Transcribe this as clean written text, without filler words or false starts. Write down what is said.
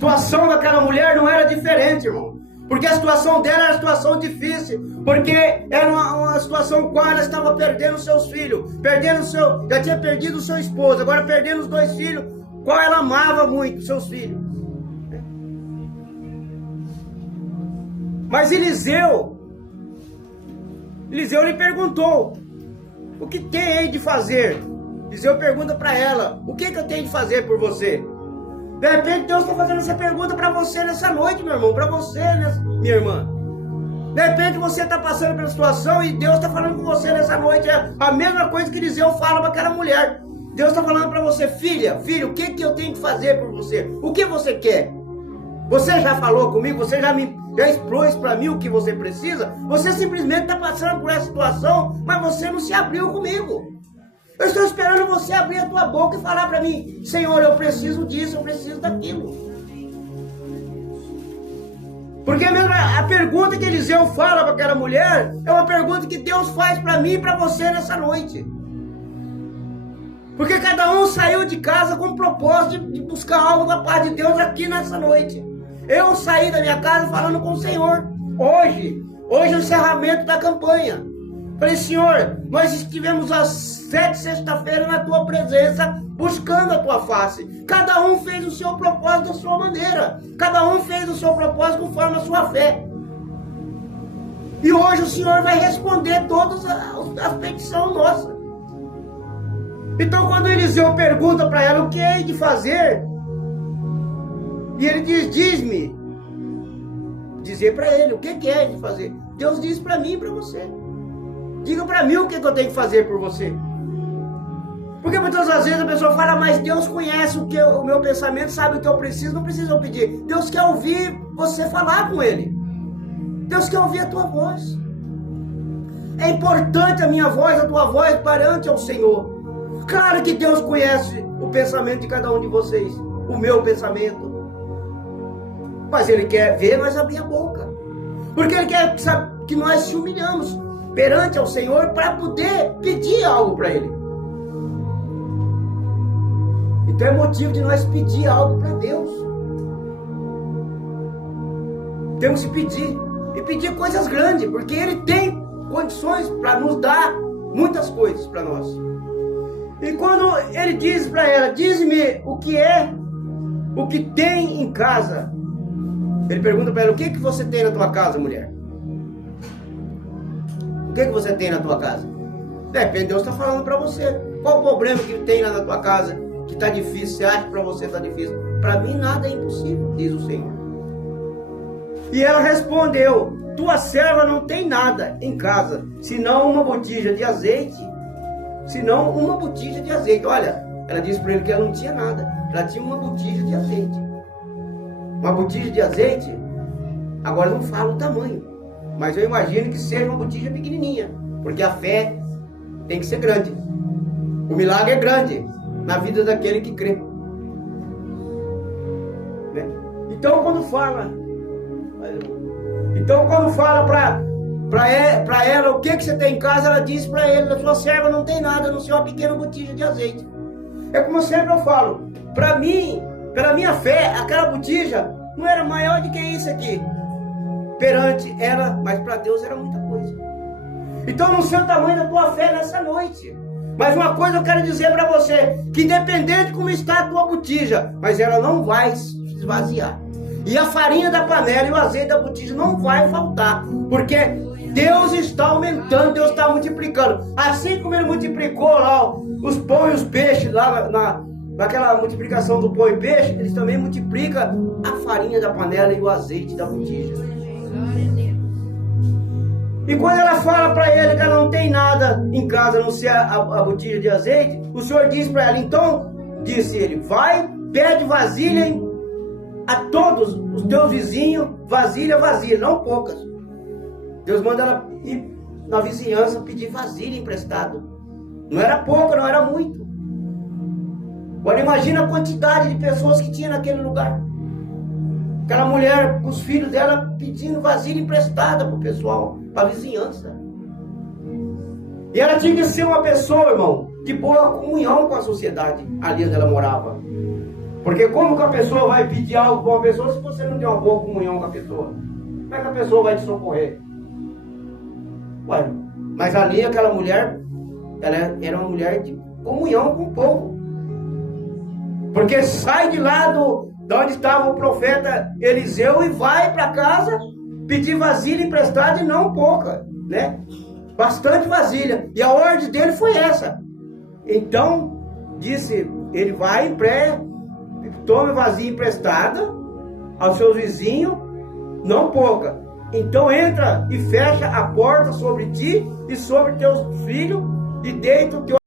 situação daquela mulher não era diferente, irmão. Porque a situação dela era uma situação difícil. Porque era uma situação em qual ela estava perdendo seus filhos. Já tinha perdido o seu esposo. Agora perdendo os 2 filhos. Qual ela amava muito, seus filhos. Mas Eliseu lhe perguntou: o que tem aí de fazer? Eliseu pergunta para ela: o que eu tenho de fazer por você? De repente Deus está fazendo essa pergunta para você nessa noite, meu irmão. Para você, minha irmã. De repente você está passando pela situação e Deus está falando com você nessa noite. É a mesma coisa que Eliseu fala para aquela mulher. Deus está falando para você: filho, o que eu tenho que fazer por você? O que você quer? Você já falou comigo? Você já expôs para mim o que você precisa? Você simplesmente está passando por essa situação, mas você não se abriu comigo. Eu estou esperando você abrir a tua boca e falar para mim: Senhor, eu preciso disso, eu preciso daquilo. Porque mesmo a pergunta que Eliseu fala para aquela mulher é uma pergunta que Deus faz para mim e para você nessa noite. Porque cada um saiu de casa com o propósito de buscar algo da parte de Deus aqui nessa noite. Eu saí da minha casa falando com o Senhor. Hoje é o encerramento da campanha. Falei: Senhor, nós estivemos às 7 sexta-feira na tua presença, buscando a tua face. Cada um fez o seu propósito da sua maneira. Cada um fez o seu propósito conforme a sua fé. E hoje o Senhor vai responder todas as petições nossas. Então quando Eliseu pergunta para ela o que é de fazer, e ele diz: diz-me. Dizer para ele o que é de fazer. Deus diz para mim e para você: diga para mim o que eu tenho que fazer por você. Porque muitas das vezes a pessoa fala: mas Deus conhece o meu pensamento, sabe o que eu preciso, não precisa eu pedir. Deus quer ouvir você falar com Ele. Deus quer ouvir a tua voz. É importante a minha voz, a tua voz perante ao Senhor. Claro que Deus conhece o pensamento de cada um de vocês, o meu pensamento. Mas Ele quer ver nós abrir a boca. Porque Ele quer que nós se humilhamos perante ao Senhor para poder pedir algo para Ele. Então é motivo de nós pedir algo para Deus. Temos que pedir. E pedir coisas grandes, porque Ele tem condições para nos dar muitas coisas para nós. E quando Ele diz para ela: diz-me o que tem em casa. Ele pergunta para ela: o que você tem na tua casa, mulher? O que você tem na tua casa? De repente Deus está falando para você. Qual o problema que tem lá na tua casa que está difícil? Você acha que para você está difícil? Para mim nada é impossível, diz o Senhor. E ela respondeu: tua serva não tem nada em casa, senão uma botija de azeite. Olha, ela disse para ele que ela não tinha nada. Ela tinha uma botija de azeite. Uma botija de azeite, agora não fala o tamanho, mas eu imagino que seja uma botija pequenininha, porque a fé tem que ser grande. O milagre é grande na vida daquele que crê. Né? Então quando fala para ela o que você tem em casa, ela diz para ele: a sua serva não tem nada, a não ser uma pequena botija de azeite. É como sempre eu falo, para mim, pela minha fé, aquela botija não era maior do que isso aqui perante ela, mas para Deus era muita coisa. Então não sei o tamanho da tua fé nessa noite, mas uma coisa eu quero dizer para você: que independente de como está a tua botija, mas ela não vai se esvaziar. E a farinha da panela e o azeite da botija não vai faltar, porque Deus está aumentando, Deus está multiplicando. Assim como Ele multiplicou lá os pão e os peixes, lá naquela multiplicação do pão e peixe, Ele também multiplica a farinha da panela e o azeite da botija. E quando ela fala para ele que ela não tem nada em casa, a não ser a botija de azeite, o Senhor diz para ela: então, disse Ele, vai, pede vasilha a todos os teus vizinhos, vasilha, não poucas. Deus manda ela ir na vizinhança pedir vasilha emprestada. Não era pouco, não era muito. Agora imagina a quantidade de pessoas que tinha naquele lugar. Aquela mulher com os filhos dela pedindo vasilha emprestada para o pessoal, para a vizinhança. E ela tinha que ser uma pessoa, irmão, de boa comunhão com a sociedade ali onde ela morava. Porque como que a pessoa vai pedir algo para uma pessoa se você não tem uma boa comunhão com a pessoa? Como é que a pessoa vai te socorrer? Ué, mas ali aquela mulher, ela era uma mulher de comunhão com o povo. Porque sai de lá de onde estava o profeta Eliseu e vai para casa pedir vasilha emprestada e não pouca, né? Bastante vasilha. E a ordem dele foi essa. Então, disse, ele vai em pré, tome vasilha emprestada aos seus vizinhos, não pouca. Então entra e fecha a porta sobre ti e sobre teus filhos e deita o teu